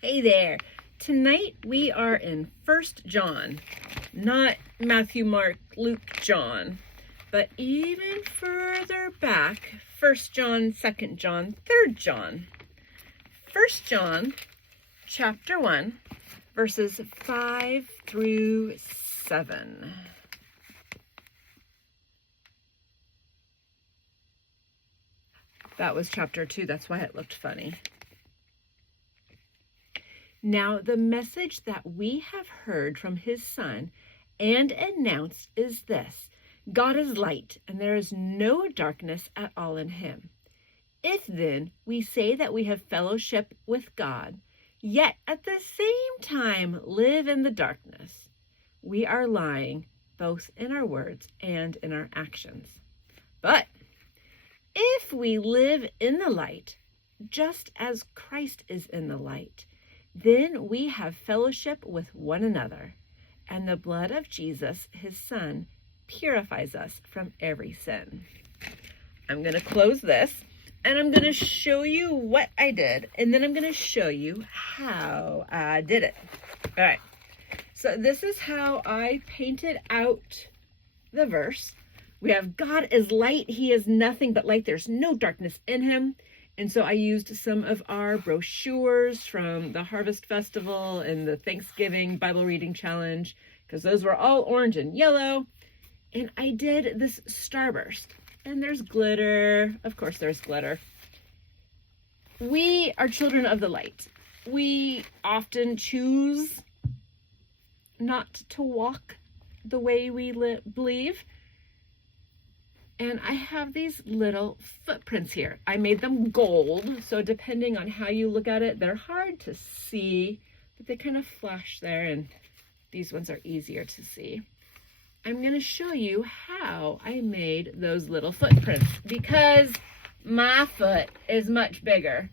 Hey there. Tonight we are in 1 John, not Matthew, Mark, Luke, John, but even further back, 1 John, 2 John, 3 John. 1 John chapter 1, verses 5 through 7. That was chapter 2, that's why it looked funny. Now, the message that we have heard from his Son and announced is this: God is light, and there is no darkness at all in him. If then we say that we have fellowship with God, yet at the same time live in the darkness, we are lying both in our words and in our actions. But if we live in the light, just as Christ is in the light, then we have fellowship with one another, and the blood of Jesus, his Son, purifies us from every sin. I'm going to close this, and I'm going to show you what I did, and then I'm going to show you how I did it. All right, so this is how I painted out the verse. We have God is light, he is nothing but light, there's no darkness in him. And so I used some of our brochures from the Harvest Festival and the Thanksgiving Bible Reading Challenge, because those were all orange and yellow. And I did this starburst. And there's glitter. Of course there's glitter. We are children of the light. We often choose not to walk the way we believe. And I have these little footprints here. I made them gold, so depending on how you look at it, they're hard to see, but they kind of flash there, and these ones are easier to see. I'm going to show you how I made those little footprints, because my foot is much bigger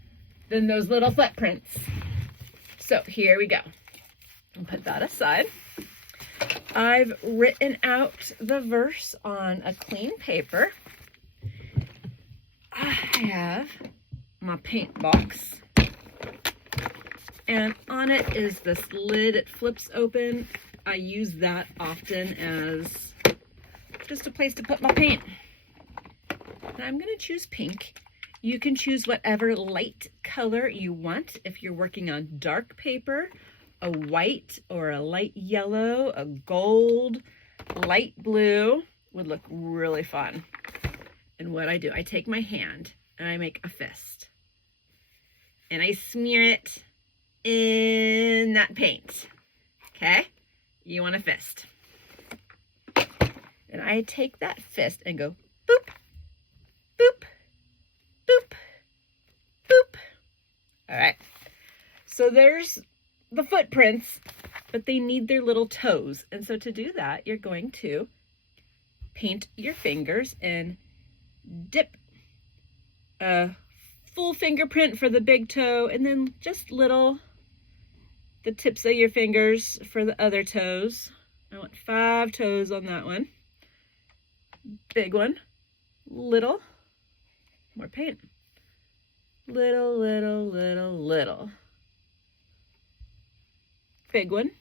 than those little footprints. So here we go. I'll put that aside. I've written out the verse on a clean paper. I have my paint box, and on it is this lid. It flips open. I use that often as just a place to put my paint. Now I'm going to choose pink. You can choose whatever light color you want. If you're working on dark paper, a white or a light yellow, a gold, light blue would look really fun. And what I do, I take my hand and I make a fist. And I smear it in that paint. Okay? You want a fist. And I take that fist and go boop, boop, boop, boop. All right. So there's the footprints, but they need their little toes. And so to do that, you're going to paint your fingers and dip a full fingerprint for the big toe, and then just the tips of your fingers for the other toes. I want 5 toes on that one. Big one, little, more paint. Little, little, little, little. Big one,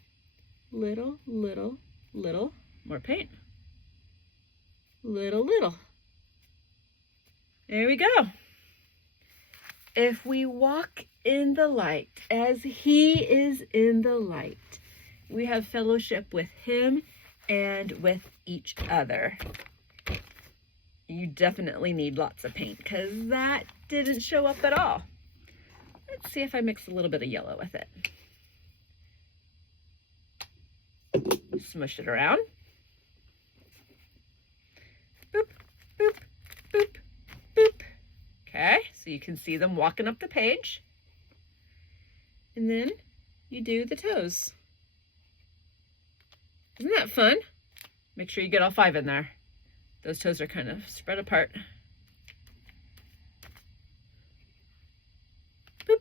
little, little, little, more paint. Little, little. There we go. If we walk in the light as he is in the light, we have fellowship with him and with each other. You definitely need lots of paint, because that didn't show up at all. Let's see if I mix a little bit of yellow with it. Smush it around. Boop, boop, boop, boop. Okay, so you can see them walking up the page. And then you do the toes. Isn't that fun? Make sure you get all 5 in there. Those toes are kind of spread apart. Boop.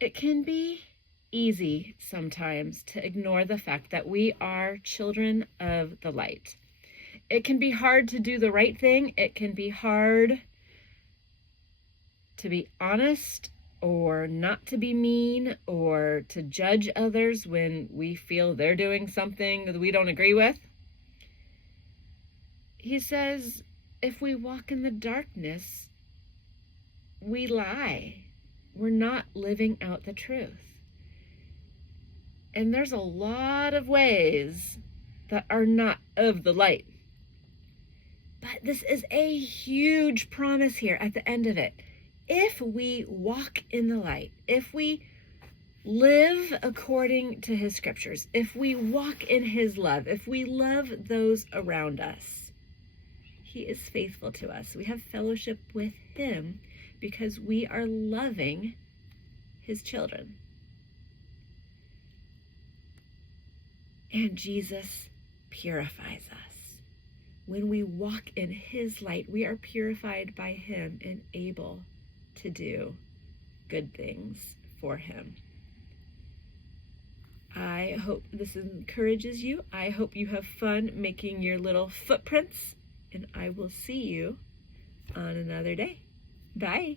It can be easy sometimes to ignore the fact that we are children of the light. it can be hard to do the right thing. It can be hard to be honest or not to be mean or to judge others when we feel they're doing something that we don't agree with. He says, if we walk in the darkness, we lie. We're not living out the truth. And there's a lot of ways that are not of the light. But this is a huge promise here at the end of it. If we walk in the light, if we live according to his scriptures, if we walk in his love, if we love those around us, he is faithful to us. We have fellowship with him because we are loving his children. And Jesus purifies us. When we walk in his light, we are purified by him and able to do good things for him. I hope this encourages you. I hope you have fun making your little footprints, and I will see you on another day. Bye.